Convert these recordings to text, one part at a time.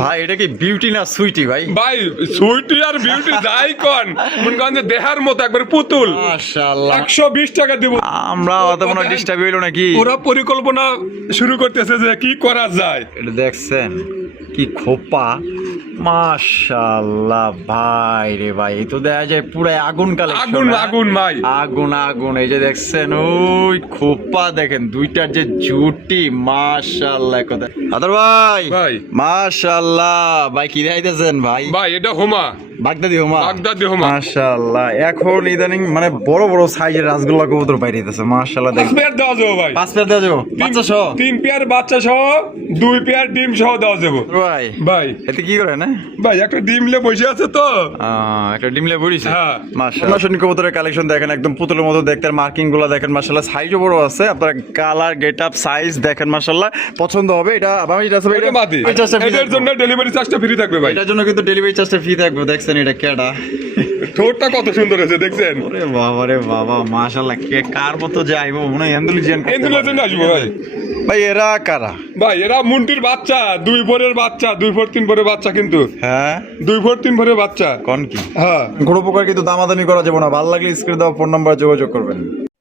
ভাই এটা কি বিউটি না সুইটি ভাই? ভাই সুইটি আর বিউটি যাই কোন মন গান যে দেহার মতো একবার পুতুল। মাশাআল্লাহ 120 টাকা দেব। আমরা অত কোনো ডিস্টার্ব হইলো নাকি? ওরা পরিকল্পনা শুরু করতেছে যে কি করা যায়। এটা দেখছেন কি খোপা, মাশাআল্লাহ ভাই রে ভাই, এই তো দেখা যায় পুরো আগুন কালেকশন। আগুন আগুন ভাই, আগুন আগুন। এই যে দেখছেন ওই খোপা দেখেন দুইটার যে জুটি, মাশাআল্লাহ কথা। আদর ভাই ভাই মাশাআল্লাহ ভাই, কি দেখাইতেছেন ভাই? ভাই এটা হোমা, বাগদাদি হোমা, বাগদাদি হোমা। মাশাআল্লাহ এখন ইদানিং মানে বড় বড় সাইজের রাসগোল্লা কবুতর বাইরেতেছে, মাশাআল্লাহ। 5 পেয়ার দেওয়া যাবে ভাই, 5 পেয়ার দেওয়া যাবে বাচ্চা সহ? 3 পেয়ার বাচ্চা সহ, 2 পেয়ার ডিম সহ দেওয়া যাবে ভাই। ভাই এতে কি করে না ভাই, একটা ডিমলে বসে আছে তো, একটা ডিমলে বড়িছে। হ্যাঁ মাশাআল্লাহ শুনি কবুতরের কালেকশন দেখেন, একদম পুতুলের মতো দেখতে, মার্কিং গুলো দেখেন, মাশাআল্লাহ সাইজও বড় আছে। আপনার কালার গেটআপ সাইজ দেখেন, মাশাআল্লাহ পছন্দ হবে। এটা আমি এটা সব এটা মাদি, এটার জন্য ডেলিভারি চার্জটা ফ্রি থাকবে ভাই। এটার জন্য কিন্তু ডেলিভারি চার্জটা ফ্রি থাকবে। দেখছেন এটা কেডা, ঠোঁটটা কত সুন্দর আছে দেখছেন? ওরে বাবা রে বাবা, মাশাআল্লাহ কে কার মতো যে আইবো মনে হয় এন্ডুলিজিয়ান আসবো ভাই। ভাই এরা কারা ভাই? এরা মুন্টির বাচ্চা, 2 ভোরের বাচ্চা, 2 ভোর 3 ভোরের বাচ্চা, কিন্তু হ্যাঁ 2 ভোর 3 ভোরের বাচ্চা। কোন কি? হ্যাঁ কোনো প্রকার কিন্তু দামাদামি করা যাবে না। ভালো লাগলে স্ক্রিনে দেওয়া ফোন নাম্বার যোগাযোগ করবেন।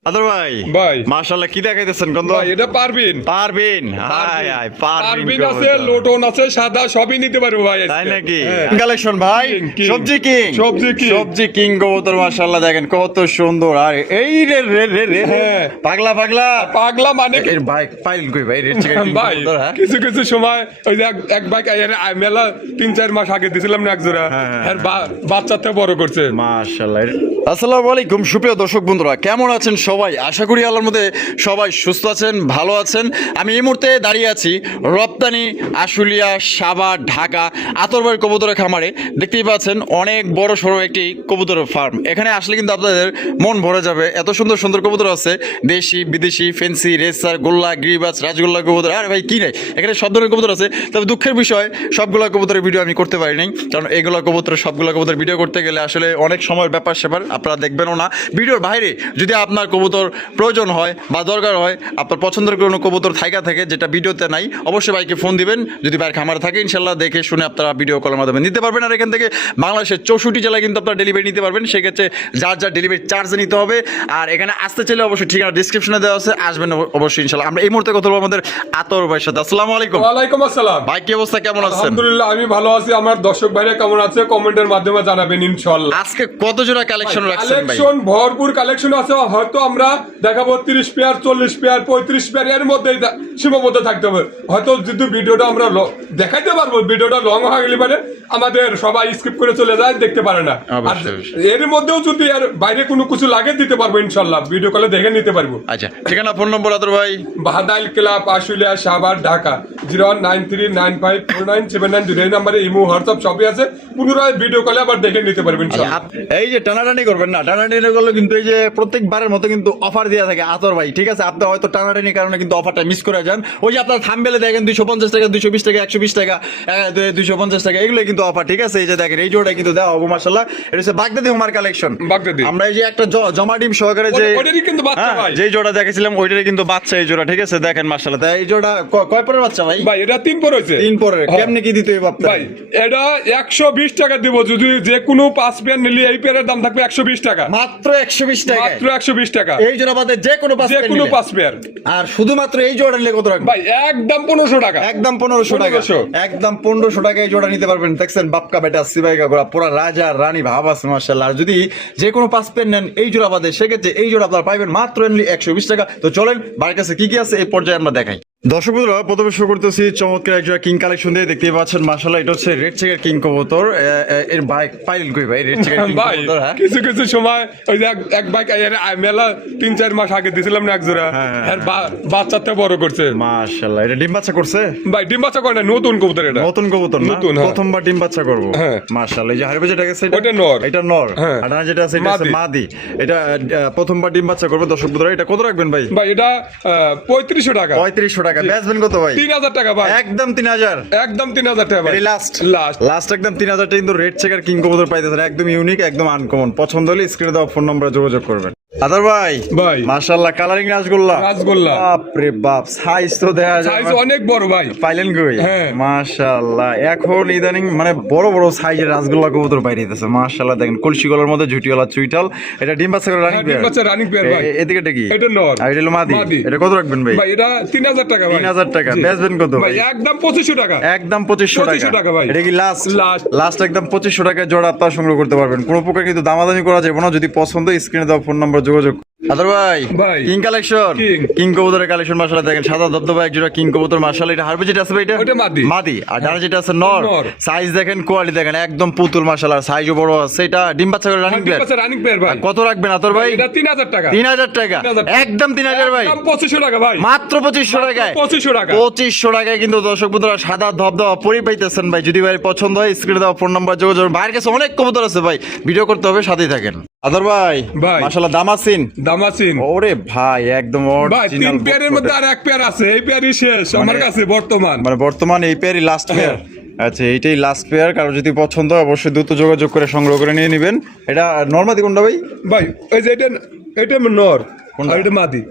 আদর ভাই ভাই মাশাআল্লাহ কি দেখাইতেছেন? কোন ভাই এটা পারবেন? পারবেন, হাই হাই পারবেন আছে, লোটন আছে, সাদা সবই নিতে পারবো ভাই। তাই নাকি? হ্যাঁ। কালেকশন ভাই, King, সবজি কিং, সবজি king। সবজি কিং কবুতর, মাশাআল্লাহ দেখেন কত সুন্দর। আর এই রে রে রে রে হ্যাঁ। পাগলা পাগলা পাগলা মানে এর বাইক পাইল কই ভাই? রেড চিকেন কিং ভাই কবুতর। হ্যাঁ কিছু কিছু সময় ওই যে এক বাইক মেলা 3-4 মাস আগে দিছিলাম না এক জোড়া, আর বাচ্চাতে বড় করছে। মাশাআল্লাহ। আসসালামু আলাইকুম সুপ্রিয় দর্শক বন্ধুরা, কেমন আছেন সবাই? আশা করি আল্লাহর মধ্যে সবাই সুস্থ আছেন, ভালো আছেন। আমি এই মুহূর্তে দাঁড়িয়ে আছি রপ্তানি আশুলিয়া, সাভার, ঢাকা আতরবাড়ি কবুতরের খামারে। দেখতেই পাচ্ছেন অনেক বড় সড়ো একটি কবুতরের ফার্ম। এখানে আসলে কিন্তু আপনাদের মন ভরে যাবে, এত সুন্দর সুন্দর কবুতর আছে, দেশি বিদেশি, ফেন্সি, রেসার, গোল্লা, গিরিবাজ, রাজগোল্লা কবুতর। আরে ভাই কি নাই, এখানে সব ধরনের কবুতর আছে। তবে দুঃখের বিষয় সবগুলো কবুতরের ভিডিও আমি করতে পারি নাই, কারণ এগুলো কবুতর সবগুলো কবুতর ভিডিও করতে গেলে আসলে অনেক সময়ের ব্যাপার স্যাপার, আপনারা দেখবেনও না। ভিডিওর বাইরে যদি আপনার কবুতর প্রয়োজন হয় বা দরকার হয়, আপনার পছন্দের কোনো কবুতর থাইকা থাকে যেটা ভিডিওতে নাই, অবশ্যই ভাইকে ফোন দিবেন। যদি ভাইয়ের খামারে থাকে ইনশাল্লাহ দেখে শুনে আপনারা ভিডিও কলের মাধ্যমে নিতে পারবেন। আর এখান থেকে বাংলাদেশের 64 জেলায় কিন্তু আপনারা ডেলিভারি নিতে পারবেন। সেক্ষেত্রে যার যার ডেলিভারি চার্জ নিতে হবে। আর এখানে আসতে চাইলে অবশ্যই ঠিকানা ডিসক্রিপশনে দেওয়া আছে, আসবেন অবশ্যই ইনশাল্লাহ। আমরা এই মুহূর্তে কথা বলবো আমাদের আতর ভাইয়ের সাথে। আসসালামু আলাইকুম। ওয়ালাইকুম আসসালাম। ভাই কি অবস্থা, কেমন আছেন? আলহামদুলিল্লাহ আমি ভালো আছি। আমার দর্শক ভাইরা কেমন আছে কমেন্টের মাধ্যমে জানাবেন ইনশাআল্লাহ। আজকে কত জোড়া কালেকশন রাখছেন ভাই? কালেকশন ভরপুর কালেকশন আছে। হয়তো আমরা দেখাবো 30 পেয়ার, 40 পেয়ার, 35 পেয়ার, এর মধ্যে সীমাবদ্ধ থাকতে হবে। হয়তো যদি ভিডিওটা আমরা দেখাইতে পারবো, ভিডিওটা লং হয়ে গেলে পারে আমাদের সবাই স্কিপ করে চলে যায়, দেখতে পারে না। আর এর মধ্যেও যদি আর বাইরে কোনো কিছু লাগে দিতে পারবো ইনশাআল্লাহ, ভিডিও কলে দেখে নিতে পারবো। আচ্ছা ঠিকানা ফোন নম্বর আদর ভাই? বাহাদাইল ক্লাব, আশুলিয়া, সাভার, ঢাকা 0193954979 এই নম্বরে ইমো, হোয়াটসঅ্যাপ সবই আছে। পুনরায় ভিডিও কলে আবার দেখে নিতে পারবেন ইনশাআল্লাহ। এই যে টানাটানি করবেন না, টানাটানি করলে কিন্তু এই যে প্রত্যেকবারের মতো কিন্তু অফার দেওয়া থাকে আতর ভাই, ঠিক আছে? আপনি হয়তো টানাটানির কারণে কিন্তু অফারটা মিস করে যান। ওই যে আপনার থাম্বনেলে দেখেন 250 টাকা, 220 টাকা, 120 টাকা, 250 টাকা, এগুলো কিন্তু অফার, ঠিক আছে? এই যে দেখেন এই জোড়া কিন্তু দেওয়া হবে মাশাআল্লাহ। এটা হচ্ছে বাগদাদি হোমার কালেকশন। বাগদাদি আমরা এই যে একটা জমা ডিম সহকারে যে ওইটারই কিন্তু বাচ্চা ভাই, যে জোড়া দেখেছিলাম ওইটারই কিন্তু বাচ্চা এই জোড়া, ঠিক আছে? দেখেন মাশাআল্লাহ। তাই এই জোড়া কয় পরের বাচ্চা ভাই? ভাই এটা 3 পর হইছে। 3 পরের। কেমনে কি দিতে হবে আপনার ভাই? এটা 120 টাকা দিব। যদি যে কোনো 5 পেয়ার নিলে এই পেয়ারের দাম থাকবে 120 টাকা, মাত্র 120 টাকা, মাত্র 120 টাকা। এই জোড়া বাদে যে কোনো 5 পেয়ার। আর শুধুমাত্র এই জোড়া নিলে কত রাখবেন ভাই? একদম 1500 টাকা, একদম 1500 টাকা, একদম 1500 টাকায় জোড়া নিতে পারবেন। দেখছেন বাপকা বেটা সিবাইকা গোড়া পুরা রাজা রানী ভাবাস মাশাআল্লাহ। আর যদি যে কোনো 5 পেয়ার নেন এই জোড়া বাদে, সেক্ষেত্রে এই জোড়া আপনারা পাইবেন মাত্র 120 টাকা। তো চলেন বাড়ির কাছে কি কি আছে এই পর্যায়ে আমরা দেখাই। দর্শক বন্ধুরা প্রথমে শুরু করতেছি চমৎকার এক জোড়া কিং কালেকশন দিয়ে। দেখতেই পাচ্ছেন মাশাআল্লাহ, এটা হচ্ছে রেড চেকের কিং কবুতর। এর বাইক পাইল কই ভাই? রেড চেকের কিং কবুতর। হ্যাঁ কিছু কিছু সময় ওই যে এক বাইক মেলা 3-4 মাস আগে দিছিলাম না এক জোড়া, আর বাচ্চাতে বড় করছে। মাশাআল্লাহ। এটা ডিম বাচ্চা করছে ভাই? ডিম বাচ্চা করে না, নতুন কবুতর। এটা নতুন কবুতর, নতুন, প্রথমবার ডিম বাচ্চা করব। মাশাআল্লাহ। এই যে হারিবে যেটা গেছে এটা নর, এটা নর। আর যেটা আছে এটা মাদি। এটা প্রথমবার ডিম বাচ্চা করবে। দর্শক বন্ধুরা এটা কত রাখবেন ভাই? ভাই এটা 3500 টাকা। 3500 টাকা। বেচবেন কত ভাই? 3000 টাকা ভাই। একদম 3000, একদম 3000 টাকা ভাই। লাস্ট একদম 3000 টাকা কিন্তু রেড চেকার কিং কবুতর পাইতেছেন। একদম ইউনিক, একদম আনকমন। পছন্দ হলে স্ক্রিনে দেওয়া ফোন নম্বরে যোগাযোগ করবেন। আদর ভাই ভাই। মাশাআল্লাহ কালারিং রাসগোল্লা রাসগোল্লা। বাপ রে বাপ সাইজ তো দেখা যায় সাইজ অনেক বড় ভাই। পাইলেন কই হ্যাঁ। মাশাআল্লাহ এখন ইদানিং মানে বড় বড় সাইজের রাসগোল্লা কবুতর বাইরে দিতেছে মাশাআল্লাহ দেখেন কলসি গলার মধ্যে ঝুটিওয়ালা চুইটাল এটা ডিম বাচ্চা করে রানিং হ্যাঁ, ডিম বাচ্চা running pair ভাই। এদিকে এটা কি এটা নর। আর এটা হলো মাদি মাদি। এটা কত রাখবেন ভাই ভাই এটা 3000 টাকা ভাই। 3000 টাকা জি। বেচবেন কত ভাই ভাই একদম 2500 টাকা। একদম 2500 2500 টাকা ভাই। এটা কি লাস্ট Last। লাস্ট একদম 2500 টাকায় জোড়া আপনারা সংগ্রহ করতে পারবেন কোনো প্রকার কিন্তু দামাদামি করা যাবে না যদি পছন্দ স্ক্রিনে দেওয়া ফোন নাম্বার যোগাযোগ আদর ভাই ভাই। King collection King। কিং কবুতরের কালেকশন মাশাআল্লাহ দেখেন সাদা দবদবা এক জোড়া কিং কবুতর মাশাআল্লাহ এটা হারবে যেটা আছে ভাই এটা ওটা মাদি। মাদি আর ডানা যেটা আছে নর নর। সাইজ দেখেন কোয়ালিটি দেখেন একদম পুতুল মাশাআল্লাহ সাইজও বড় আছে এটা ডিম বাচ্চা করে রানিং ডিম প্লেয়ার বাচ্চা রানিং পেয়ার ভাই। কত রাখবেন আদর ভাই এটা 3000 টাকা। 3000 টাকা 3000 একদম 3000 ভাই একদম 2500 টাকা ভাই। মাত্র 2500 টাকায় 2500 টাকা। 2500 টাকায় কিন্তু দর্শক বন্ধুরা সাদা ধবধবা পরি পাইতেছেন ভাই যদি ভাই পছন্দ হয় স্ক্রিনে দেওয়া ফোন নাম্বার যোগাযোগ ভাইয়ের কাছে অনেক কবুতর আছে ভাই ভিডিও করতে হবে সাথেই থাকেন আদর ভাই ভাই। মাশাআল্লাহ দামাসিন দামাসিন। ওরে ভাই একদম ভাই তিন original পেয়ারের মধ্যে আর এক পেয়ার আছে, এই পেয়ারই শেষ আমার কাছে বর্তমান। মানে বর্তমানে এই পেয়ারই লাস্ট পেয়ার আচ্ছা এইটাই লাস্ট পেয়ার কারো যদি পছন্দ হয় অবশ্যই দ্রুত যোগাযোগ করে সংগ্রহ করে নিয়ে নেবেন এটা নরমাদি কোনটা ভাই ভাই ওই যে এটা নর কোনটা? আর এটা মাদি।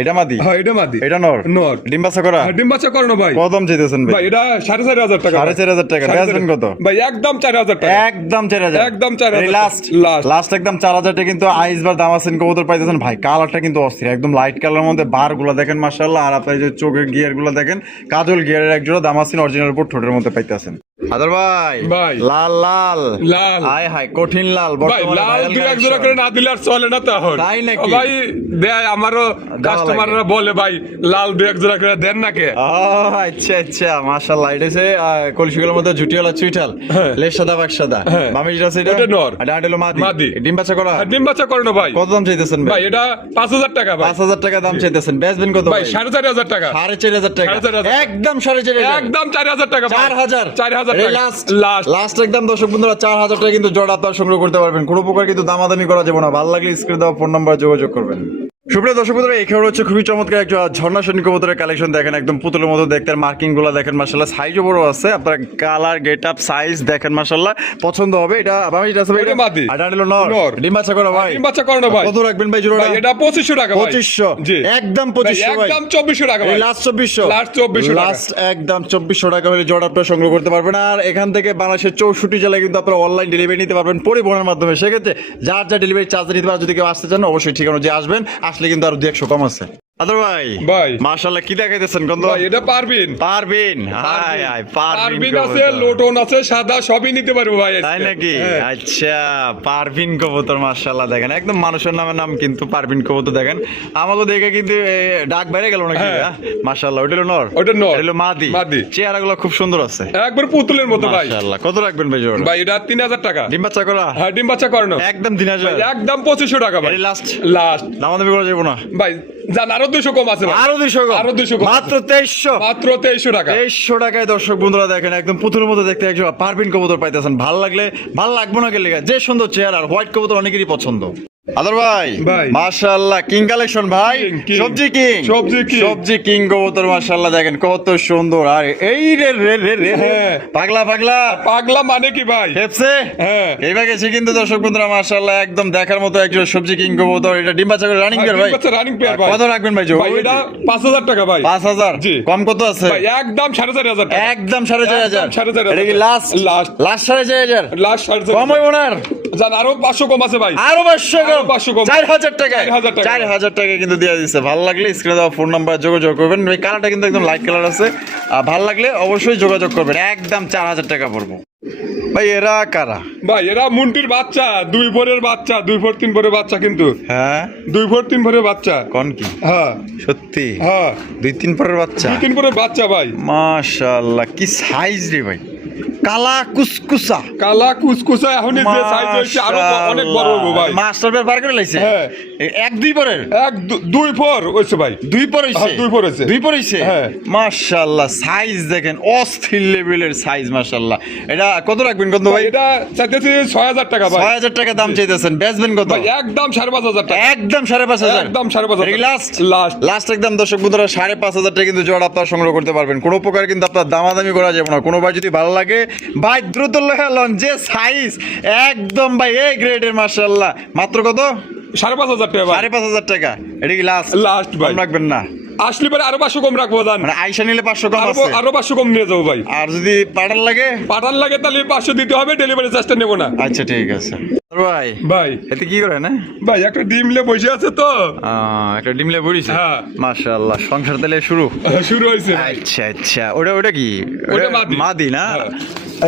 এটা মাদি হ্যাঁ এটা মাদি। এটা নর নর। ডিম বাচ্চা করা আর ডিম বাচ্চা করানো ভাই। কদম চাইতেছেন ভাই ভাই এটা 4500 টাকা। 4500 টাকা 4500 বেচবেন কত ভাই একদম 4000 টাকা। একদম 4000 একদম 4000 লাস্ট Last। লাস্ট একদম 4000 টাকা কিন্তু আইসবার দামাসিন কবুতর পাইতেছেন ভাই কালারটা কিন্তু অস্থির একদম লাইট কালারের মধ্যে বার গুলো দেখেন মাশাআল্লাহ আর আপনার যে চোখের গিয়ার গুলো দেখেন কাজল গিয়ারের এক জোড়া দামাসিন অরিজিনাল উপর ঠোঁটের মধ্যে পাইতেছেন আদর ভাই ভাই। লাল লাল লাল। আয় হায় কঠিন লাল ভাই বর্তমানে লাল viral দুই এক collection। জোড়া করে না দিলে আর চলে না তখন। তাই নাকি? ভাই দেয় আমারও কাস্টমাররা বলে ভাই লাল দুই এক জোড়া করে দেন না কে? ও আচ্ছা আচ্ছা মাশাআল্লাহ এটা হচ্ছে কলসিগুলোর মধ্যে ঝুটিওয়ালা চুইটাল হ্যাঁ। লেজ সাদা বাক সাদা হ্যাঁ। বামে যেটা আছে এটা ওটা নর। আর ডাঁটা হলো মাদি মাদি। ডিম বাচ্চা করা আর ডিম বাচ্চা করানো ভাই। কত দাম চাইতেছেন ভাই ভাই এটা 5000 টাকা ভাই। 5000 টাকা দাম চাইতেছেন বেচবেন কত ভাই ভাই 4500 টাকা। 4500 টাকা 4500 একদম 4500 একদম 4000 টাকা ভাই। 4000 4000 টাকা লাস্ট লাস্ট। লাস্ট একদম দর্শক বন্ধুরা 4000 টাকা কিন্তু জোড়া আপনারা সংগ্রহ করতে পারবেন কোনো প্রকার কিন্তু দামাদামি করা যাবে না ভালো লাগলে স্ক্রিনে দেওয়া ফোন নাম্বার যোগাযোগ করবেন সুপ্রিয় দর্শক বন্ধুরা এখানে হচ্ছে খুবই চমৎকার একটা ঝর্ণা সৈনিক কবুতরের কালেকশন দেখেন একদম পুতুলের মতো দেখতে মার্কিং গুলো দেখেন মাশাআল্লাহ সাইজও বড় আছে আপনার কালার গেট আপ সাইজ দেখেন মাশাআল্লাহ পছন্দ হবে এটা আমি এটা আছে ভাই ওটা মাদি। আর ডাঁটা হলো নর নর। ডিম বাচ্চা করা ভাই ডিম বাচ্চা করানো ভাই। কত রাখবেন ভাই জোড়াটা ভাই এটা 2500 টাকা ভাই। 2500 জি। একদম ভাই 2500 ভাই একদম 2400 টাকা ভাই। লাস্ট 2400 Last 2400 টাকা। লাস্ট একদম 2400 টাকা হলে জোড়া আপনারা সংগ্রহ করতে পারবেন আর এখান থেকে বাংলাদেশের 64 জেলায় কিন্তু আপনারা অনলাইন ডেলিভারি নিতে পারবেন পরিবহনের মাধ্যমে সেক্ষেত্রে যার যা ডেলিভারি চার্জ নিতে পারেন যদি কেউ আসতে চান অবশ্যই ঠিকানা যে আসবেন আসলে কিন্তু আরো 200 কম আছে আদর ভাই ভাই। মাশাআল্লাহ কি দেখাইতেছেন কোন ভাই এটা পারবেন। পারবেন হাই হাই পারবিন আছে, লোটন আছে, সাদা সবই নিতে পারবো ভাই আজকে। তাই নাকি হ্যাঁ। আচ্ছা পারভিন কবুতর মাশাআল্লাহ দেখেন একদম মানুষের নাম কিন্তু পারভিন কবুতর দেখেন আমাকে দেখে কিন্তু ডাক বাইরে গেল নাকি হ্যাঁ। মাশাআল্লাহ ওটা হলো নর ওটা নর। এটা হলো মাদি মাদি। চেহারাগুলো খুব সুন্দর আছে একবার পুতুলের মতো ভাই। মাশাআল্লাহ কত রাখবেন ভাই জোড়া ভাই এটা 3000 টাকা। ডিম বাচ্চা করা হ্যাঁ ডিম বাচ্চা করানো একদম 3000 একদম 2500 টাকা ভাই। লাস্ট লাস্ট দাম দামি করা যাবে না ভাই জান আরো 200 কম আছে ভাই। আরো 200 কম আরো 200 কম। মাত্র 2300 মাত্র 2300 টাকা। 2300 টাকায় দর্শক বন্ধুরা দেখেন একদম পুতুলের মতো দেখতে একজন পারভিন কবুতর পাইতেছেন ভালো লাগলে ভালো লাগবে না গেলে যে সুন্দর চেহারা আর হোয়াইট কবুতর অনেকেরই পছন্দ আদর ভাই ভাই। মাশাআল্লাহ কিং কালেকশন ভাই King। সবজি কিং সবজি কিং কবুতর মাশাআল্লাহ দেখেন কত সুন্দর আর এই রে রে রে রে হ্যাঁ। পাগলা পাগলা পাগলা মানে কি ভাই? হেপসে হ্যাঁ। এইবার গেছে কিন্তু দর্শক বন্ধুরা মাশাআল্লাহ একদম দেখার মতো একজন সবজি কিং কবুতর এটা ডিম বাচ্চা করে রানিং হ্যাঁ, করে ডিম ভাই বাচ্চা running pair ভাই। কত রাখবেন ভাই জো ভাই এটা 5000 টাকা ভাই। 5000 জি। কম কত আছে ভাই একদম 4500 টাকা। একদম 4500 একদম 4500 এটা কি লাস্ট লাস্ট লাস্ট 4500 লাস্ট 4500 কম হইব না আর? জান আরো 500 কম আছে ভাই। আরো 500 আরো কম 500 কম। 4000 টাকা 4000 টাকা। 4000 টাকা কিন্তু দিয়ে দিচ্ছে ভালো লাগলে স্ক্রিনে দেওয়া ফোন নাম্বার যোগাযোগ করবেন এই কালারটা কিন্তু একদম লাইট কালার আছে আর ভালো লাগলে অবশ্যই যোগাযোগ করবেন একদম 4000 টাকা পড়বো ভাই এরা কারা ভাই এরা মুন্টির বাচ্চা, 2 ভোরের বাচ্চা, 2 ভোর 3 ভোরের বাচ্চা কিন্তু হ্যাঁ 2 ভোর 3 ভোরের বাচ্চা। কোন কি হ্যাঁ সত্যি হ্যাঁ 2-3 পরের বাচ্চা 2-3 ভোরের বাচ্চা ভাই। মাশাআল্লাহ কি সাইজ রে ভাই কালা কুসকুসা কালা কুসকুসা এখন যে সাইজ হইছে আরো অনেক বড় হবে ভাই। মাস্টার বের বার করে লাইছে হ্যাঁ। 1-2 পরের 2 ভোর হইছে ভাই। 2 পর হইছে হ্যাঁ, 2 পর হইছে। 2 পর হইছে হ্যাঁ। মাশাআল্লাহ সাইজ দেখেন অস্থির লেভেলের সাইজ মাশাআল্লাহ এটা কত রাখবেন কত ভাই ভাই এটা চাইতেছি 6000 টাকা ভাই। 6000 টাকা দাম চাইতেছেন বেচবেন কত ভাই একদম 5500 টাকা। একদম 5500 একদম 5500 লাস্ট লাস্ট লাস্ট একদম দর্শক বন্ধুরা 5500 টাকা কিন্তু জোড়া আপনারা সংগ্রহ করতে পারবেন কোনো প্রকার কিন্তু আপনার দামাদামি করা যাবে না কোনো ভাই যদি ভালো লাগে ভাই দ্রুত লেখালন যে সাইজ একদম ভাই এই গ্রেডের মাশাআল্লাহ মাত্র কত 5,500 টাকা ভাই। 5,500 টাকা, এটা কি লাস্ট? লাস্ট ভাই। কম রাখবেন না? আসলে পরে আরো 500 কম রাখবো জান। মানে আইসা নিলে 500 কম আছে, আরো 500 কম নিয়ে যাবো ভাই। আর যদি পাটার লাগে? পাঠান লাগে তাহলে 500 দিতে হবে, ডেলিভারি চার্জটা নেবো না। আচ্ছা ঠিক আছে ভাই। ভাই এতে কি করে না ভাই একটা ডিম লে বসে আছে তো। একটা ডিমলে পড়িছে। হ্যাঁ। মাশাআল্লাহ, সংসার তাহলে শুরু। শুরু হয়েছে। আচ্ছা আচ্ছা, ওটা কি? ওটা মাদি। মাদি না? হ্যাঁ।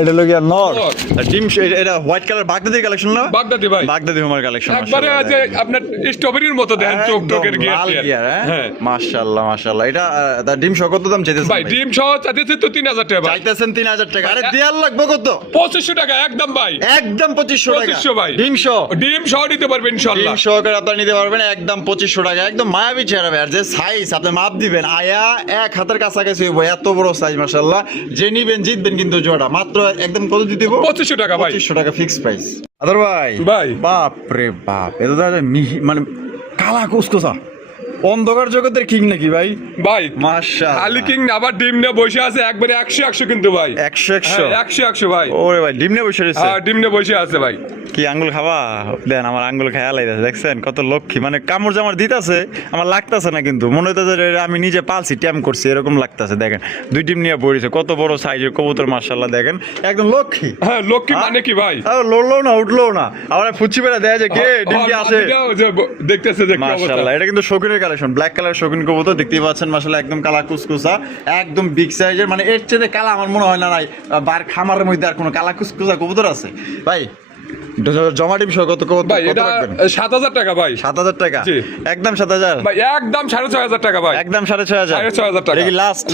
এটা লগিয়া নর। নর। আর ডিম এটা হোয়াইট কালার বাগদাদি কালেকশন না? বাগদাদি ভাই। বাগদাদি হোমার কালেকশন। একবারে আছে আপনার স্ট্রবেরির মতো দেন, চোখ টোকের লাল গিয়ার। গিয়ার। হ্যাঁ মাশাআল্লাহ মাশাআল্লাহ। এটা তার ডিম সহ কত দাম চাইতেছেন ভাই? ডিম সহ চাইতেছে তো 3,000 টাকা ভাই। চাইতেছেন 3,000 টাকা। আরে দেয়াল লাগবে কত? 2500 টাকা একদম ভাই। একদম 2500 টাকা। 2500 ভাই। ডিম সহ? ডিম সহ নিতে পারবেন ইনশাআল্লাহ। ডিম সহকারে আপনারা নিতে পারবেন একদম 2500 টাকা। একদম মায়াবী চেহারা ভাই। আর যে সাইজ আপনি মাপ দিবেন আয়া এক হাতের কাছাকাছি হইব, এত বড় সাইজ মাশাআল্লাহ। যে নিবেন জিতবেন কিন্তু জোড়া মাত্র একদম কত দিতে দিব? 2500 টাকা ভাই। 2500 টাকা ফিক্স প্রাইস। আদর ভাই। ভাই। বাপ রে বাপ, এটা তো মানে কালা কুসকুসা অন্ধকার জগতের কিং নাকি ভাই? ভাই মাশাআল্লাহ। খালি কিং না, আবার ডিম নিয়ে বসে আছে একবারে 100 কিন্তু ভাই। 100 100 ভাই। ওরে ভাই, ডিম নিয়ে বসে রয়েছে। হ্যাঁ ডিম নিয়ে বসে আছে ভাই। কি আঙ্গুল খাওয়া দেন? আমার আঙ্গুল খায়া লাইতেছে, দেখছেন কত লক্ষ্মী। মানে কামড় জামার দিতেছে, আমার লাগতেছে না কিন্তু মনে হইতেছে আমি নিজে পালছি, ট্যাম করছি এরকম লাগতেছে। দেখেন দুই ডিম নিয়ে পড়েছে, কত বড় সাইজের কবুতর মাশাআল্লাহ। দেখেন একদম লক্ষ্মী। হ্যাঁ লক্ষ্মী মানে কি ভাই? লড়লো না উঠলো না, আবার ফুচি বেড়া দেয়া যে কে ডিম কি আছে। দেখতেছে যে কি অবস্থা। মাশাআল্লাহ, এটা কিন্তু শৌখিনের কালেকশন। ব্ল্যাক কালার শৌখিন কবুতর দেখতেই পাচ্ছেন মাশাআল্লাহ, একদম কালা কুসকুসা, একদম বিগ সাইজের। মানে এর চেয়ে কালা আমার মনে হয় না নাই বার খামারের মধ্যে আর কোনো কালা কুসকুসা কবুতর আছে ভাই। জমা ডিম সহ কত ভাই? এটা 7,000 টাকা ভাই। 7,000 টাকা? জি। একদম 7,000 ভাই একদম 6,500 টাকা ভাই। একদম 6,500 6,500 টাকা। এটা কি লাস্ট?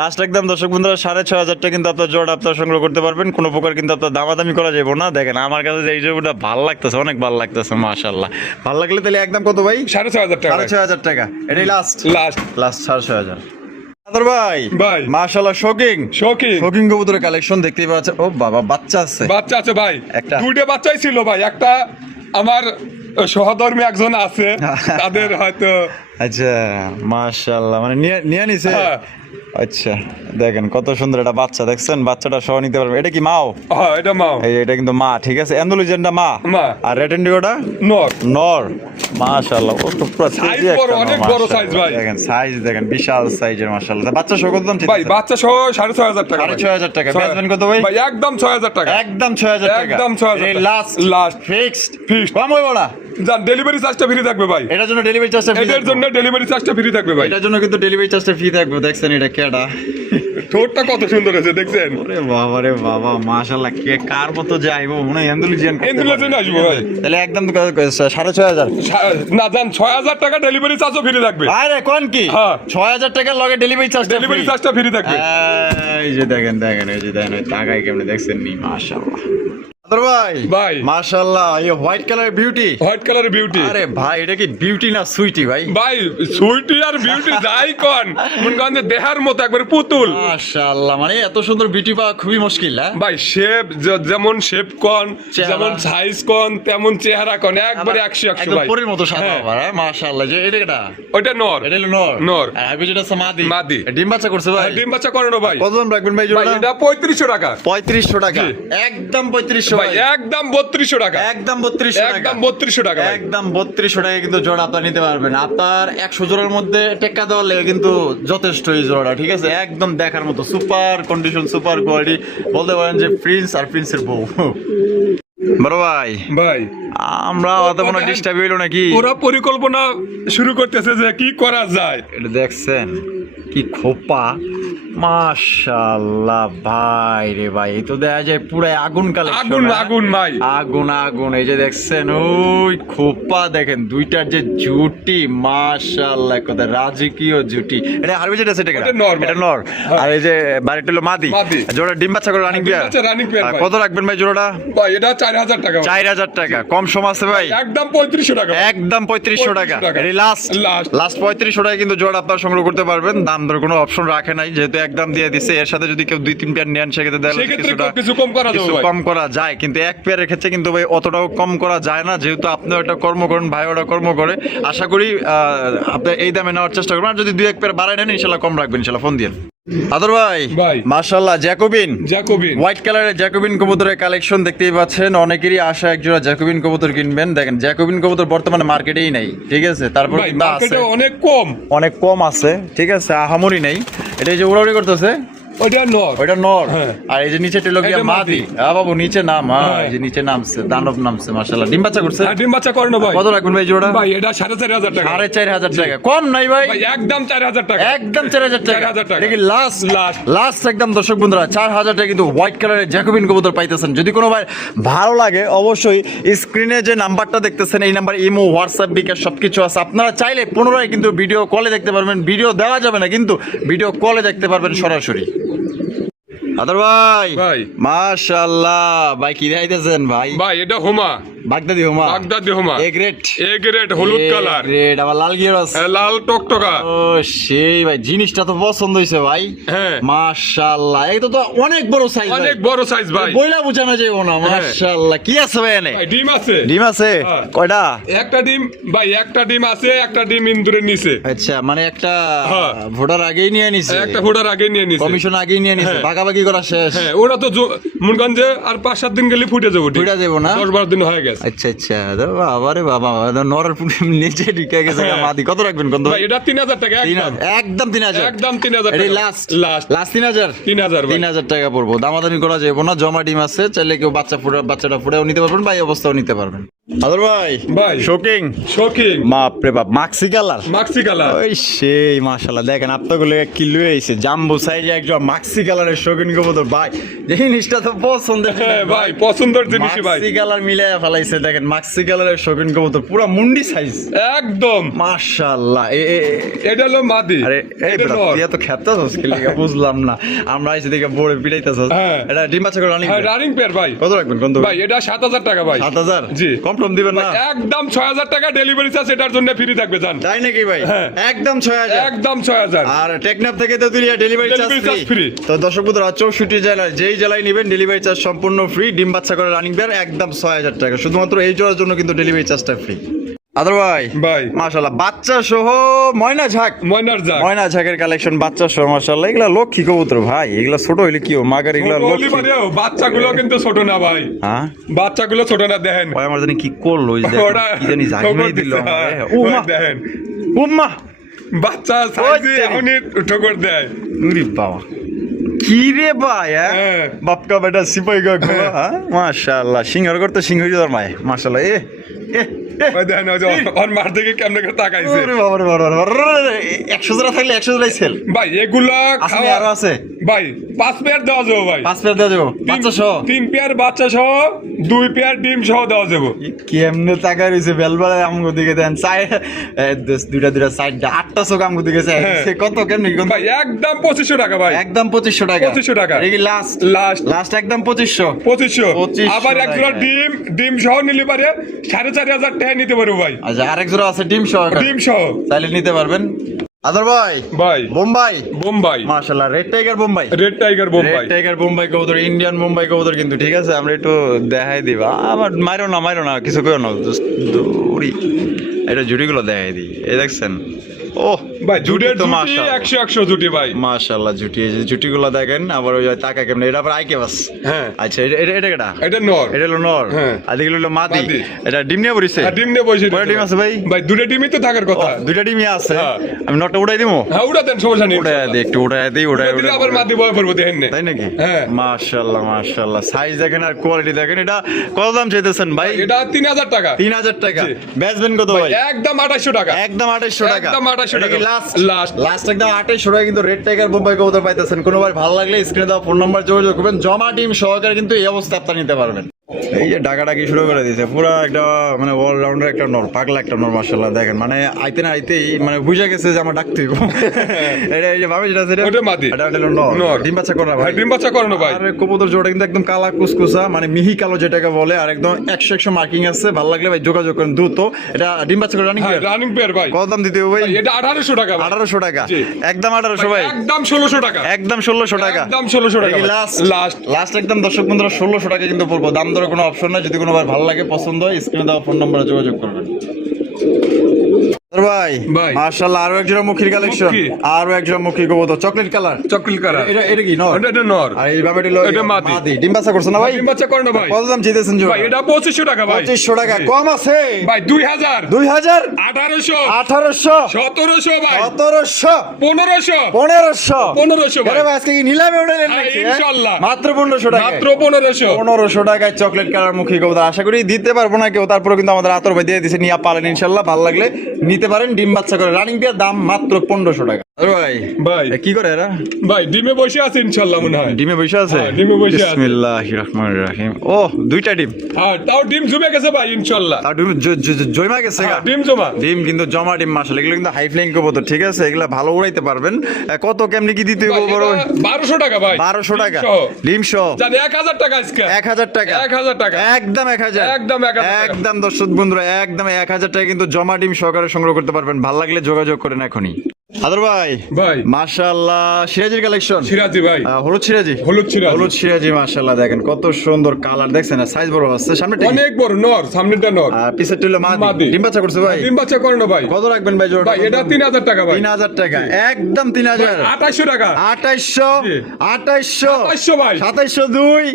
লাস্ট একদম দর্শক বন্ধুরা 6,500 টাকা কিন্তু আপনার জোড়া আপনার সংগ্রহ করতে পারবেন। কোনো প্রকার কিন্তু আপনার দামাদামি করা যাবে না। দেখেন আমার কাছে যে এই জোড়াটা ভালো লাগতেছে, অনেক ভালো লাগতেছে মাশাআল্লাহ। ভালো লাগলে তাহলে একদম কত ভাই? 6,500 টাকা। 6,500 টাকা। এটাই লাস্ট? লাস্ট 6,500। আদর ভাই। ভাই। মাশাআল্লাহ শৌখিন কবুতরের কালেকশন দেখতেই পাচ্ছেন। ও বাবা, বাচ্চা আছে? বাচ্চা আছে ভাই, একটা? দুইটা বাচ্চাই ছিল ভাই। একটা আমার সহধর্মী একজন আছে, তাদের হয়তো। আচ্ছা মাশাআল্লাহ, মানে নিয়ে নিছে। হ্যাঁ। আচ্ছা দেখেন কত সুন্দর একটা বাচ্চা, দেখছেন বাচ্চাটা সহ নিতে পারবেন। এটা কি মাও? হ্যাঁ এটা মা। এটা কিন্তু মা, ঠিক আছে। অ্যান্ডালুজিয়ানটা মা। আর রেড ইন্ডিগোটা নর। নর। মাশাআল্লাহ, ও তো পুরো সাইজ বড়, অনেক বড় সাইজ ভাই। দেখেন সাইজ দেখেন, বিশাল সাইজের মাশাআল্লাহ। বাচ্চা সহ কত দাম ভাই? বাচ্চা সহ 6,500 টাকা। 6,500 টাকা। বেচবেন কত ভাই? ভাই একদম 6,000 টাকা। একদম 6,000 টাকা। একদম 6,000 এই টাকা। লাস্ট ফিক্সড কম হইব না? জান ডেলিভারি চার্জটা ফ্রি থাকবে ভাই। এটার জন্য ডেলিভারি চার্জটা ফ্রি? এটার জন্য ডেলিভারি চার্জটা ফ্রি থাকবে ভাই। এটার জন্য কিন্তু ডেলিভারি চার্জটা ফ্রি থাকবে। দেখছেন এটা কেডা? ঠোঁটটা কত সুন্দর হয়েছে দেখছেন? ওরে বাবা রে বাবা, মাশাআল্লাহ। কে কার মতো যাইবো মনে হয় অ্যান্ডালুজিয়ান। এন্ডুলেশন আসবো ভাই। তাহলে একদম 6,500। না জান 6,000 টাকা ডেলিভারি চার্জও ফ্রি থাকবে। আরে কোন কি? হ্যাঁ। 6,000 টাকার লগে ডেলিভারি চার্জ। ডেলিভারি চার্জটা ফ্রি থাকবে। এই যে দেখেন এই যে দেখেন টাকাই কেমনে দেখছেন নি মাশাআল্লাহ। আদর ভাই। ভাই। মাশাআল্লাহ, এই হোয়াইট কালার বিউটি। হোয়াইট কালারের বিউটি। আরে ভাই, এটা কি বিউটি না সুইটি ভাই? ভাই সুইটি আর বিউটি যাই কোন মন গন্ধে দেহার মতো একবার পুতুল। মাশাআল্লাহ, মানে এত সুন্দর বিউটি পাওয়া খুবই মুশকিল। হ্যাঁ ভাই শেপ যেমন শেপ কোন, চেহারা। যেমন সাইজ কোন, তেমন চেহারা কোন, একবারে 100 ভাই। পরের মতো সাদা হ্যাঁ। আবার। মাশাআল্লাহ, যে এটা ওইটা নর। এটা হলো নর। নর। আর আমি যেটা আছে মাদি। মাদি। ডিম বাচ্চা করছে ভাই? ডিম বাচ্চা করে না ভাই। কত দাম রাখবেন ভাই ভাই জোড়া? এটা 3500 টাকা। 3500 টাকা। জি। একদম 3500 ভাই ভাই। একদম 3200 টাকা। একদম 3200 টাকা। একদম 3200 টাকা ভাই। একদম 3200 টাকা কিন্তু জোড়া আপনারা নিতে পারবেন। আপনার 100 জোড়ার মধ্যে টেক্কা দেওয়ার লেগে কিন্তু যথেষ্ট এই জোড়াটা, ঠিক আছে। একদম দেখার মতো সুপার কন্ডিশন, সুপার কোয়ালিটি, বলতে পারেন যে প্রিন্স আর প্রিন্সের বউ। বড় ভাই, ভাই আমরা অত কোনো ডিস্টার্ব হইলো নাকি? ওরা পরিকল্পনা শুরু করতেছে যে কি করা যায়। এটা দেখছেন কি খোপা, মাশাআল্লাহ ভাই রে ভাই, এই তো দেখা যায় পুরাই আগুন কালেকশন। আগুন আগুন ভাই, আগুন আগুন। এই যে দেখছেন ওই খোপা দেখেন, দুইটার যে জুটি মাশাআল্লাহ, কথা রাজকীয় জুটি। এটা হারবে যেটা সেটা এটা নর। এটা নর। আর এই যে বাড়িটা হলো মাদি। জোড়া ডিম বাচ্চা করে রানিং পেয়ার। আচ্ছা রানিং পেয়ার ভাই। কত রাখবেন ভাই জোড়াটা? ভাই এটা 4,000 টাকা। 4,000 টাকা। কম সম আছে ভাই? একদম 3500 টাকা। একদম 3500 টাকা। এই লাস্ট 3500 টাকা কিন্তু জোড়া আপনারা সংগ্রহ করতে পারবেন। দাম দর কোনো অপশন রাখে নাই, যেহেতু একদম দিয়ে দিছে। এর সাথে যদি কেউ 2-3 পেয়ার নেন সেক্ষেত্রে কিছু কম করা যাবে ভাই। কম করা যায়, কিন্তু এক পেয়ারের ক্ষেত্রে কিন্তু ভাই অতটাও কম করা যায় না, যেহেতু আপনি ওটা কর্ম করেন, ভাই ওটা কর্ম করে। আশা করি আপনি এই দামে নেওয়ার চেষ্টা করবেন। আর যদি 2-1 পেয়ার বাড়ায় নেন ইনশাআল্লাহ কম রাখবেন, ইনশাআল্লাহ ফোন দিন। আদর ভাই ভাই। মাশাআল্লাহ জ্যাকোবিন জ্যাকোবিন হোয়াইট কালারের জ্যাকোবিন কবুতরের কালেকশন দেখতেই পাচ্ছেন, অনেকেরই আশা একজোড়া জ্যাকোবিন কবুতর কিনবেন। দেখেন জ্যাকোবিন কবুতর বর্তমানে মার্কেটেই নাই, ঠিক আছে, তারপর ভাই কিন্তু আছে, মার্কেটে অনেক কম। অনেক কম আছে, ঠিক আছে, আহামরি নেই। এটা এই যে উড়াউড়ি করতেছে ওইটা নর। ওইটা নর, হ্যাঁ। আর এই যে নিচে টেলোগিয়া এটা মাদি। মাদি। বাবু নিচে নাম, হ্যাঁ, হ্যাঁ। এই যে নিচে নামছে, দানব নামছে, মাশাআল্লাহ। ডিম বাচ্চা করছে, আর ডিম বাচ্চা করে না ভাই। কত রাখবেন ভাই জোড়া? ভাই এটা 4,500 টাকা। 4,500 টাকা, কম নাই ভাই, ভাই একদম 4,000 টাকা। একদম 4,000 টাকা। 4,000 টাকা। এটা কি লাস্ট Last। লাস্ট একদম দর্শক বন্ধুরা 4,000 টাকা কিন্তু হোয়াইট কালারের জ্যাকোবিন কবুতর পাইতেছেন। যদি কোনো ভাই ভালো লাগে অবশ্যই স্ক্রিনে যে নাম্বারটা দেখতেছেন এই নাম্বার ইমো হোয়াটসঅ্যাপ বিকাশ সবকিছু আছে, আপনারা চাইলে পুনরায় কিন্তু ভিডিও কলে দেখতে পারবেন। ভিডিও দেওয়া যাবে না কিন্তু ভিডিও কলে দেখতে পারবেন সরাসরি। আদর ভাই ভাই। মাশাআল্লাহ ভাই, কি দেখাইতেছেন ভাই? ভাই এটা হোমা, বাগদাদি হোমা, বাগদাদি হোমা। এ গ্রেট, এ গ্রেড হলুদ কালার, গ্রেট, আবার লাল গিয়ার আছে। লাল টকটকা। ও সেই ভাই, জিনিসটা তো পছন্দ হইছে ভাই। হ্যাঁ। মাশাআল্লাহ, এই তো অনেক বড় সাইজ, অনেক বড় সাইজ ভাই। বইলা বুঝানো যাইব না। মাশাআল্লাহ, কি আছে ভাই এনে? ভাই ডিম আছে। ডিম আছে হ্যাঁ। কয়টা? একটা ডিম ভাই, একটা ডিম আছে, একটা ডিম ইন্দুরের নিচে। আচ্ছা, মানে একটা হ্যাঁ। ভোটার আগেই নিয়ে নিছে, একটা ফোটার আগে নিয়ে নিছে। কমিশন আগেই নিয়ে নিছে, হ্যাঁ। ভাগাভাগি করা শেষ। হ্যাঁ ওরা তো মুনগঞ্জে আর 5-7 দিন গেলে ফুটে যাবো। ফুটে যাবো না? 10-12 দিন হয়ে গেছে। আচ্ছা আচ্ছা, বাবা রে বাবা, নরের নিচে ঢুকে গেছে। হ্যাঁ। মাদি কত রাখবেন কোন ভাই এটা 3,000 টাকা একদম। একদম 3,000, একদম 3,000 এটাই টাকা। লাস্ট লাস্ট লাস্ট 3,000 3,000 ভাই। 3,000 টাকা পড়বো, দামাদামি করা যাবে না। জমা ডিম আছে, চাইলে কেউ বাচ্চাটা ফুটাও নিতে পারবেন বা এই অবস্থাও নিতে পারবেন। আদর ভাই ভাই। শোকিং শোকিং বাপ রে বাপ, মাক্সি কালার, মাক্সি কালার। ওই সেই মাশাআল্লাহ। দেখেন আপনাগুলো কিলো হয়েছে জাম্বো সাইজে একদম মাক্সি কালারের শৌখিন কবুতর ভাই, জিনিসটা তো পছন্দের। হ্যাঁ ভাই পছন্দের জিনিসই ভাই। মাক্সি কালার মিলাইয়া ফেলাইছে। দেখেন মাক্সি কালারের শৌখিন কবুতর পুরো মুন্ডি সাইজ, একদম মাশাআল্লাহ। এটা হলো মাদি। আরে এই এটা বেটা, নর। তুই এত খেপতাছস কি লাগা বুঝলাম না। আমরা আইছি দেখে বড় পিটাইতাছস। হ্যাঁ। এটা ডিম বাচ্চা করে রানিং হ্যাঁ রানিং পেয়ার ভাই। কত রাখবেন কোন ভাই এটা 7,000 টাকা ভাই। 7,000? জি। কম টম দিবেন না? একদম 6,000 টাকা ডেলিভারি চার্জ এটার জন্য ফ্রি থাকবে জান। তাই নাকি ভাই? হ্যাঁ। একদম 6,000। একদম 6,000। আর টেকনাফ থেকে তো তুই delivery charge Delivery charge free. free। তো দর্শক বন্ধুরা 64 জেলায় যেই জেলায় নেবেন ডেলিভারি চার্জ সম্পূর্ণ ফ্রি। ডিম বাচ্চা করে রানিং পেয়ার একদম 6,000 টাকা, শুধুমাত্র এই জোড়ার জন্য কিন্তু ডেলিভারি চার্জটা ফ্রি। আদর ভাই ভাই মাশাআল্লাহ, বাচ্চা সহ ময়না ঝাক, ময়নার যা। ময়না ঝাকের কালেকশন বাচ্চা সহ মাশাআল্লাহ। এগুলা লক্ষ্মী কবুতর ভাই, এগুলা ছোট হইলে কি ও মাগার, এগুলা লক্ষ্মী। বাচ্চাগুলো কিন্তু ছোট না ভাই, হ্যাঁ বাচ্চাগুলো ছোট না দেখেন। ভাই, আমার জানি কি করলো, ওই যে দেখেন, ওরা কি জানি জাগিয়ে ঠোকর দিল দিছে, আমারে। হ্যাঁ, ও ওই মা, দেখেন ও মা, বাচ্চা সাইজে তেরি। এখনই ঠোকর দেয়। উরি বাবা, কি রে ভাই, হ্যাঁ। বাপকা বেটা সিপাই গা গোলা, হ্যাঁ মাশাআল্লাহ। সিংহর করতে সিংহ হইদার মায় মাশাআল্লাহ। এ এ এ, ওই দেখেন ওই যে ওর মার দিকে কেমনে করে তাকাইছে। ওরে বাবা রে বাবা রে বাবা রে, 100 জোড়া থাকলে 100 জোড়াই সেল। ভাই এগুলা আসলে খাওয়া আরো আছে ভাই 5 পেয়ার দেওয়া যাবে ভাই। 5 পেয়ার দেওয়া যাবো বাচ্চা সহ। 3 পেয়ার বাচ্চা সহ 2 পেয়ার ডিম সহ দেওয়া যাবে। কেমনে টাকা রইছে বেলবেলায় আমগো দিকে দেন চাই, দুইটা সাইড 8টা চোখ আমগো দিকে চাই। হ্যাঁ। সে কত কেমনে কোন? ভাই একদম 2,500 টাকা ভাই। একদম 2,500 টাকা। 2,500 টাকা। এই লাস্ট লাস্ট লাস্ট একদম 2,500। 2,500 আবার এক জোড়া টাকা। ডিম সহ নিলে পারে 4,500 টাকা নিতে পারবো ভাই। আচ্ছা, আরেক জোড়া আছে ডিম সহ, ডিম সহ চাইলে নিতে পারবেন। আদর ভাই ভাই বোম্বাই বোম্বাই মাশাআল্লাহ, red tiger Bombay, red tiger Bombay. Red tiger Bombay কবুতর, ইন্ডিয়ান বোম্বাই কবুতর কিন্তু, ঠিক আছে? আমরা একটু দেখাই দিবা, আবার মাইরো না কিছু করো না, জাস্ট দৌড়ি এটা জুটিগুলো দেখাই দিই। এই দেখছেন, ও ভাই জুটের তো জুটি মাশাআল্লাহ 100 জুটি ভাই। মাশাআল্লাহ, জুটি, এই যে জুটিগুলো দেখেন, আবার ওই টাকা কেমনে, এটা আবার আইকে বাস। হ্যাঁ আচ্ছা, এটা কেটা? এটা নর। এটা হলো নর, হ্যাঁ। আর এগুলো হলো মাদি। মাদি। এটা ডিম নিয়ে পড়িছে? আর ডিম নিয়ে বসে কয়টা ডিম আছে ভাই? ভাই দুটো ডিমই তো থাকার কথা। দুইটা ডিমই আছে। হ্যাঁ। আমি নটটা উঠাই দিবো? হ্যাঁ উড়া দেন, সমস্যা নেই। উঠাই দিই, একটু উঠাই দিই, উঠাই দিলে আবার মাদি বয় পড়বো দেখেন না। তাই নাকি? হ্যাঁ। মাশাআল্লাহ মাশাআল্লাহ, সাইজ দেখেন আর কোয়ালিটি দেখেন। এটা কত দাম চাইতেছেন ভাই? এটা 3,000 টাকা। 3,000 টাকা। জি। বেচবেন কত ভাই? একদম 2,800 টাকা। একদম 2,800 টাকা। একদম 2,800 টাকা। লাস্ট লাস্ট লাস্ট একদম 2,800 টাকা কিন্তু রেড টাইগার বোম্বাই কবুতর পাইতেছেন। কোনো ভাই ভালো লাগলে স্ক্রিনে দেওয়া ফোন নাম্বার যোগাযোগ করবেন, জমা টিম সহকারে কিন্তু এই অবস্থা আপনারা নিতে পারবেন। এই যে ডাকাডাকি শুরু করে দিয়েছে, পুরো একটা মানে অলরাউন্ডার একটা নর, পাগলা একটা নর মাশাআল্লাহ। দেখেন মানে আইতে না আইতেই মানে বুঝা গেছে যে আমার ডাকতে হইব। এটা এই যে ভাবে যেটা আছে, ওটা মাদি। এটা হলো নর। নর। ডিম বাচ্চা করা ভাই? হ্যাঁ, ডিম বাচ্চা করানো ভাই। আর কবুতর জোড়া কিন্তু একদম কালা কুসকুসা, মানে মিহি কালো যেটাকে বলে, আর একদম 100 মার্কিং আছে। ভালো লাগলে ভাই যোগাযোগ করেন দ্রুত। এটা ডিম বাচ্চা করে রানিং হ্যাঁ রানিং পেয়ার ভাই। কত দাম দিতে হবে ভাই? ভাই, এটা 1,800 টাকা ভাই। 1,800 টাকা। জি। একদম 1,800 ভাই? একদম 1,600 টাকা। একদম 1,600 টাকা। একদম 1,600 টাকা ভাই। লাস্ট লাস্ট লাস্ট একদম দর্শক বন্ধুরা 1,600 টাকা কিন্তু পড়বো। দাম দরে কোনো অপশন নাই। যদি কোনো ভালো লাগে পছন্দ হয় স্ক্রিনে দেওয়া ফোন নম্বরে যোগাযোগ করবেন। ভাই ভাই। মাশাআল্লাহ আরো এক জোড়া মুখির কালেকশন, মুখী। আরো এক জোড়া মুখি কবুতর চকলেট কালার। Chocolate colour. এটা কি নর? এটা নর। আর এই বাবাটি হলো এটা মাদি। ডিম বাচ্চা করছে না ভাই? ডিম বাচ্চা করে না ভাই। কত দাম চাইতেছেন জোড়া? ভাই এটা 2500 টাকা ভাই। 2500 টাকা জি। কম আছে ভাই 2000 2000 1800 1800 1700 ভাই 1700 1500 1500 1500 ভাই। আরে ভাই আজকে কি নিলামে উঠাইলেন হ্যাঁ, নাকি? ইনশাআল্লাহ। মাত্র 1500 টাকা। মাত্র 1500 1500 টাকায় চকলেট কালার মুখী কবুতর আশা করি দিতে পারবো না কেউ, তারপরে কিন্তু আমাদের আতর ভাই দিয়ে দিছে, নিয়ে পালেন ইনশাল্লাহ। ভালো লাগলে নিতে পারেন, ডিম বাচ্চা করে রানিং পেয়ার, দাম মাত্র 1500 টাকা। আরে ভাই ভাই। এ কি করে এরা? ভাই ডিমে বসে আছে ইনশাআল্লাহ মনে হয়। ডিমে বসে আছে? হ্যাঁ, ডিমে বসে আছে। বিসমিল্লাহির রহমানির রহিম। ও দুইটা ডিম, আর তাও ডিম জমে গেছে ভাই ইনশাআল্লাহ। আর ডিম জমা গেছে গা? হ্যাঁ, ডিম জমা। ডিম কিন্তু জমা ডিম মাশাআল্লাহ, এগুলো কিন্তু হাই ফ্লাইং কবুতর, ঠিক আছে? এগুলা ভালো উড়াইতে পারবেন। কত কেমনি কি দিতে ভাই, হবে বড়? এটা 1200 টাকা ভাই। 1200 টাকা ডিম সহ। ডিম সহ। জান 1000 টাকা আজকে। 1000 টাকা 1000 টাকা। একদম 1000 একদম 1000 টাকা। একদম দর্শক বন্ধুরা একদম 1000 টাকা কিন্তু জমা ডিম সহকারে সংগ্রহ করতে পারবেন। ভালো লাগলে যোগাযোগ করেন এখনই। আদর ভাই ভাই মাশাআল্লাহ সিরাজির কালেকশন, সিরাজি ভাই। হলুদ সিরাজি, হলুদ সিরাজি। হলুদ সিরাজি মাশাআল্লাহ দেখেন কত সুন্দর কালার, দেখছেন না? সাইজ বড় আছে, সামনে অনেক বড় নর, সামনেটা নর। পিছের টিলো মাদি, মাদি। ডিম বাচ্চা করছে ভাই? ডিম বাচ্চা করে না ভাই। কত রাখবেন ভাই জোড়া? ভাই এটা 3000 টাকা ভাই। 3000 টাকা একদম 3000 2800 টাকা। 2800 জি। 2800 2800 ভাই। 2702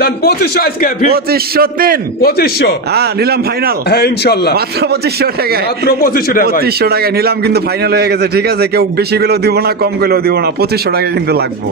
জান 2500 আজকে। 2503 2500। হ্যাঁ নিলাম ফাইনাল হ্যাঁ ইনশাআল্লাহ। মাত্র 2500 টাকায়। মাত্র 2500 টাকা ভাই। 2500 টাকায় নিলাম কিন্তু ফাইনাল হয়ে গেছে, ঠিক আছে? কেউ বেশি গেলেও দিব না, কম গেলেও দিব না, 2500 টাকা কিন্তু লাগবে।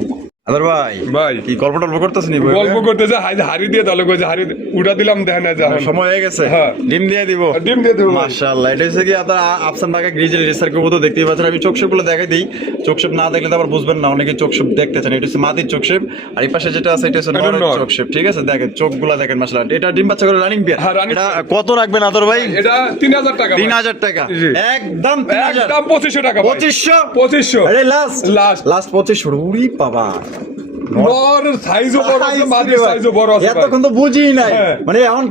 আদর ভাই ভাই কি গল্প টল্প করতেছ নি? গল্প করতেছে হাড়ি দিয়ে তাহলে কইছে হাড়ি উড়া দিলাম দেখেন না যা সময় হয়ে গেছে, হ্যাঁ। ডিম দিয়ে দিব। ডিম দিয়ে দেবো ভাই। মাশাআল্লাহ এটা হচ্ছে কি আপনার আফসান বাগা গ্রিজেল রেসার কবুতর দেখতেই পাচ্ছেন। আমি চোখশেপগুলো দেখাই দিই, চোখশেপ না দেখলে তো আবার বুঝবেন না, অনেকে চোখশেপ দেখতে চান। এটা হচ্ছে মাটির চোখশেপ, আর এই পাশে যেটা আছে এটা হচ্ছে এটা নরের নর। চোখশেপ, ঠিক আছে? দেখেন চোখগুলো দেখেন মাশাআল্লাহ। এটা ডিম বাচ্চা করে রানিং বিয়ার। হ্যাঁ, running এটা কত রাখবেন আদর ভাই? এটা 3000 টাকা ভাই। 3000 টাকা জি। একদম 3000 একদম 2500 টাকা ভাই। 2500 2500 আরে লাস্ট লাস্ট লাস্ট 2500 উড়ি বাবা। নর সাইজও বড় আছে, মাদি সাইজও বড় আছে ভাই। এতক্ষণ তো বুঝিই নাই, হ্যাঁ। মানে এখন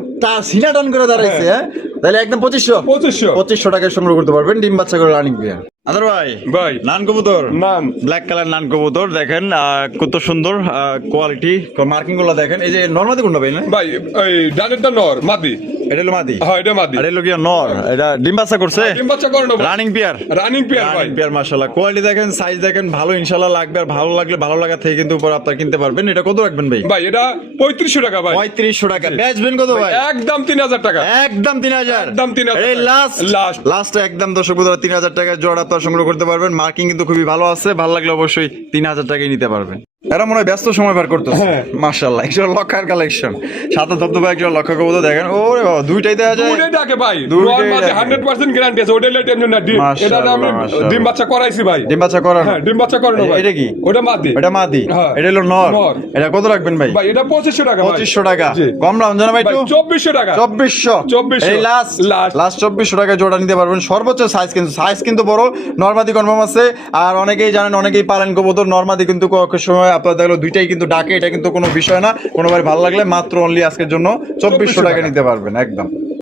সিনা টান করে দাঁড়াইছে। হ্যাঁ তাহলে একদম 2500 2500 টাকায় সংগ্রহ করতে পারবেন ডিম বাচ্চা করে রানিং বিয়ার। আদর ভাই ভাই নান কবুতর, নান। ব্ল্যাক কালার নান কবুতর দেখেন কত সুন্দর কোয়ালিটি, মার্কিং গুলো দেখেন। এই যে নর্মাদি কোনটা ভাই? না ভাই এই ডানেরটা নর মাদি। এটা হলো মাদি, হ্যাঁ এটা মাদি। আর এটা হলো কি নর? এটা ডিম বাচ্চা করছে ডিম বাচ্চা করে না ভাই। রানিং পেয়ার, রানিং পেয়ার ভাই। রানিং পেয়ার মাশাআল্লাহ। কোয়ালিটি দেখেন, সাইজ দেখেন, ভালো ইনশাআল্লাহ লাগবে। আর ভালো লাগলে ভালো লাগা থেকে কিন্তু উপর আপনারা কিনতে পারবেন। এটা কত রাখবেন ভাই? ভাই এটা 3500 টাকা ভাই। 3500 টাকা বেচবেন কত ভাই? একদম 3000 টাকা। একদম 3000 একদম 3000 এই লাস্ট লাস্ট। লাস্ট একদম দর্শক বন্ধুরা 3000 টাকা জোড়া আপনারা সংগ্রহ করতে পারবেন। মার্কিং কিন্তু খুবই ভালো আছে, ভালো লাগলে অবশ্যই 3000 টাকায় নিতে পারবেন। এরা মনে হয় ব্যস্ত সময় পার করতেছে। হ্যাঁ। মাশাআল্লাহ একজন লক্ষার কালেকশন, সাথে ধবধবে একজন লক্ষ কবুতর দেখেন। ওরে বাবা দুইটাই দেওয়া যায়। দুটোই ডাকে ভাই। দুটোই নর মাদি ডাকে। 100% গ্যারান্টি আছে। ওটা লেট এমনি না ডিম। এটা আমি মাশাআল্লাহ। ডিম বাচ্চা করাইছি ভাই। ডিম বাচ্চা করানো? হ্যাঁ ডিম বাচ্চা করানো ভাই। এটা কি? ওটা মাদি। এটা মাদি, হ্যাঁ। এটা হলো নর। নর। এটা কত রাখবেন ভাই? ভাই এটা 2500 টাকা ভাই। 2500 টাকা জি। কম রাখুন জানা ভাই ভাই একটু? 2400 টাকা। 2400 এই লাস্ট লাস্ট। লাস্ট 2400 টাকা জোড়া নিতে পারবেন। সর্বোচ্চ সাইজ কিন্তু বড়, নরমাদি কনফার্ম আছে। আর অনেকেই জানেন, অনেকেই পালেন কবুতর নরমাদি কিন্তু সময় আপনার দেখলো দুইটাই কিন্তু ডাকে, এটা কিন্তু কোনো বিষয় না। কোনোবার ভালো লাগলে মাত্র অনলি আজকের জন্য 2400 টাকা নিতে পারবেন একদম।